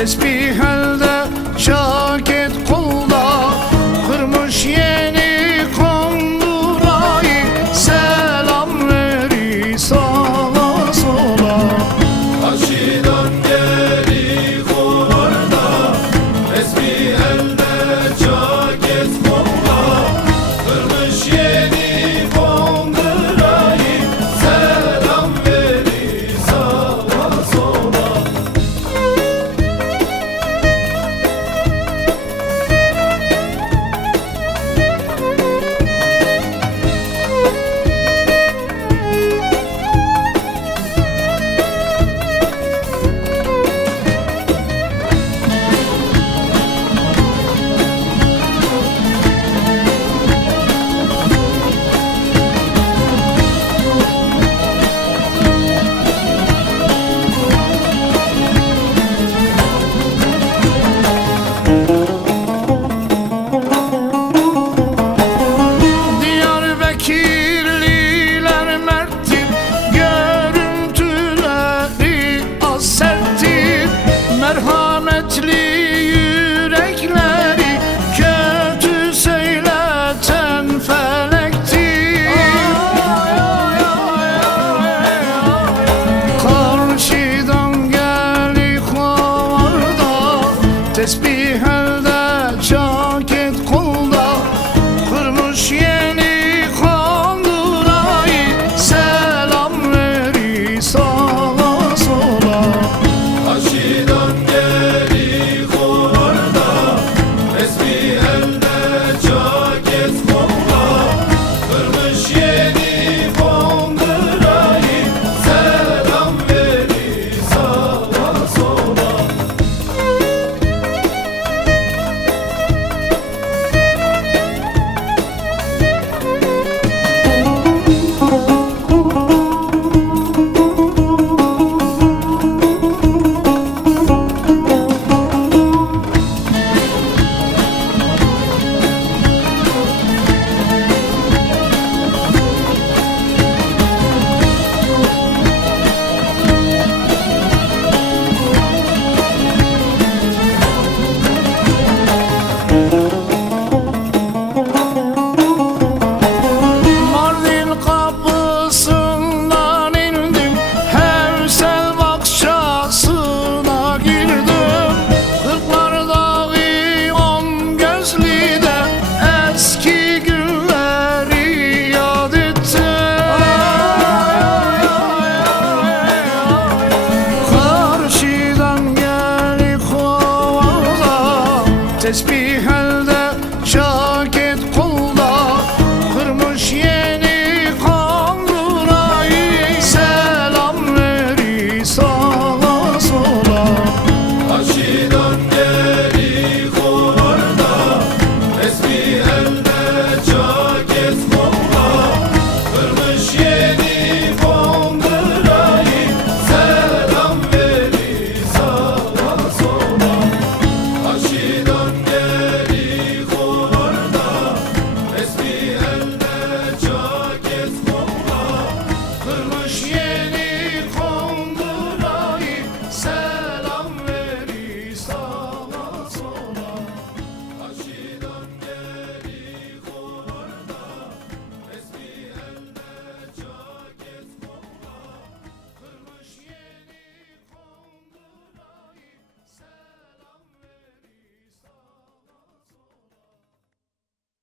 Tesbih elde, şaket kolda, kırmış yeni kondurayı, selam veri sağa sola. Karşıdan geri kovarda, tesbih elde, şaket kolda, kırmış yeni kondurayı, selam veri sağa sola. Diyarbakırlılar merttir, görüntüleri az serttir, merhametli yürekleri kötü söyleten felektir. Karşıdan geli kovarda, tesbih elde, şaket kolda, kırmış yeni kondurayı, selam veri sağa sola. Karşıdan geri kovarda, tesbih elde, şaket kolda, kırmış yeni kondurayı, selam veri sağa sola. Mardin kapısından indim, Hevsel bakçasına girdim. Kırklar Dağı on gözlüde, eski günleri yad ettim. Karşıdan geli kovarda, tesbih